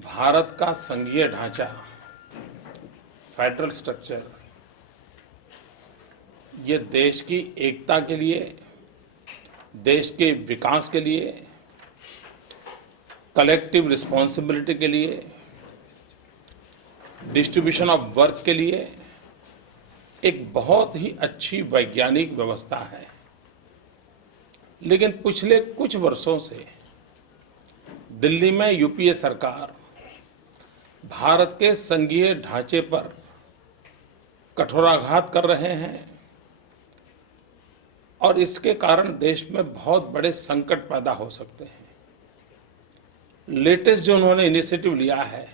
भारत का संघीय ढांचा, फेडरल स्ट्रक्चर, ये देश की एकता के लिए, देश के विकास के लिए, कलेक्टिव रिस्पॉन्सिबिलिटी के लिए, डिस्ट्रीब्यूशन ऑफ वर्क के लिए एक बहुत ही अच्छी वैज्ञानिक व्यवस्था है। लेकिन पिछले कुछ वर्षों से दिल्ली में यूपीए सरकार भारत के संघीय ढांचे पर कठोराघात कर रहे हैं और इसके कारण देश में बहुत बड़े संकट पैदा हो सकते हैं। लेटेस्ट जो उन्होंने इनिशिएटिव लिया है,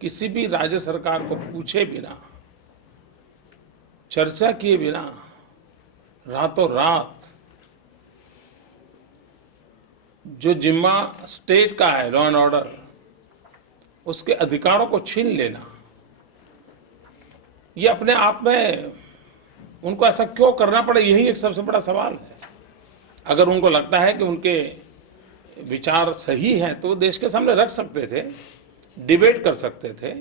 किसी भी राज्य सरकार को पूछे बिना, चर्चा किए बिना रातों रात जो जिम्मा स्टेट का है, लॉ एंड ऑर्डर, उसके अधिकारों को छीन लेना, ये अपने आप में उनको ऐसा क्यों करना पड़े, यही एक सबसे बड़ा सवाल है। अगर उनको लगता है कि उनके विचार सही हैं तो देश के सामने रख सकते थे, डिबेट कर सकते थे।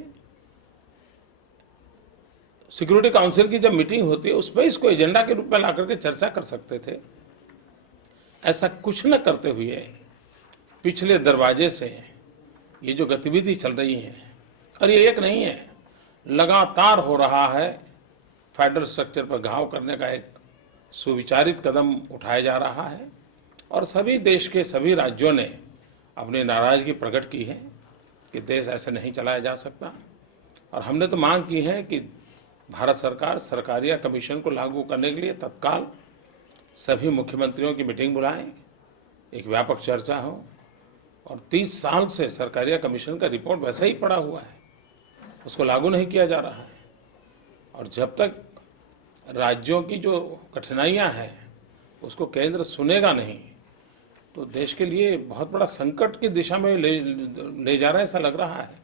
सिक्योरिटी काउंसिल की जब मीटिंग होती है उसमें इसको एजेंडा के रूप में ला करके चर्चा कर सकते थे। ऐसा कुछ न करते हुए पिछले दरवाजे से ये जो गतिविधि चल रही है, और ये एक नहीं है, लगातार हो रहा है, फेडरल स्ट्रक्चर पर घाव करने का एक सुविचारित कदम उठाया जा रहा है और सभी देश के सभी राज्यों ने अपनी नाराजगी प्रकट की है कि देश ऐसे नहीं चलाया जा सकता। और हमने तो मांग की है कि भारत सरकार सरकारिया कमीशन को लागू करने के लिए तत्काल सभी मुख्यमंत्रियों की मीटिंग बुलाएं, एक व्यापक चर्चा हो। और 30 साल से सरकारिया कमीशन का रिपोर्ट वैसा ही पड़ा हुआ है, उसको लागू नहीं किया जा रहा है। और जब तक राज्यों की जो कठिनाइयां हैं उसको केंद्र सुनेगा नहीं तो देश के लिए बहुत बड़ा संकट की दिशा में ले जा रहा है, ऐसा लग रहा है।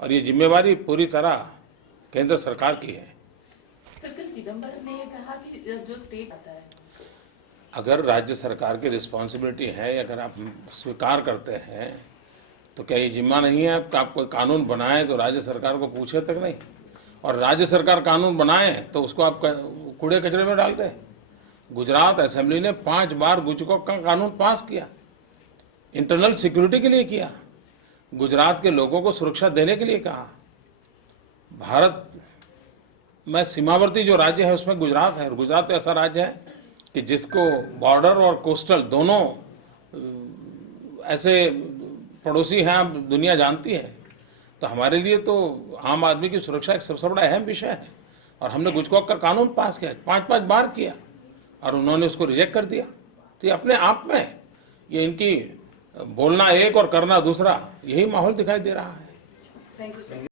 और ये जिम्मेवारी पूरी तरह केंद्र सरकार की है। सर, चिदंबरम ने ये कहा कि जो स्टेट आता है, अगर राज्य सरकार की रिस्पॉन्सिबिलिटी है, अगर आप स्वीकार करते हैं तो क्या ये जिम्मा नहीं है आप कोई कानून बनाए तो राज्य सरकार को पूछे तक नहीं, और राज्य सरकार कानून बनाए तो उसको आप कूड़े कचरे में डाल दें। गुजरात असेंबली ने 5 बार गुजकों का कानून पास किया, इंटरनल सिक्योरिटी के लिए किया, गुजरात के लोगों को सुरक्षा देने के लिए कहा। भारत में सीमावर्ती जो राज्य है उसमें गुजरात है, और गुजरात ऐसा राज्य है कि जिसको बॉर्डर और कोस्टल दोनों ऐसे पड़ोसी हैं, आप दुनिया जानती है। तो हमारे लिए तो आम आदमी की सुरक्षा एक सबसे बड़ा अहम विषय है। और हमने गुजकोक का कानून पास किया, 5-5 बार किया, और उन्होंने उसको रिजेक्ट कर दिया। तो ये अपने आप में ये इनकी बोलना एक और करना दूसरा, यही माहौल दिखाई दे रहा है। Thank you sir.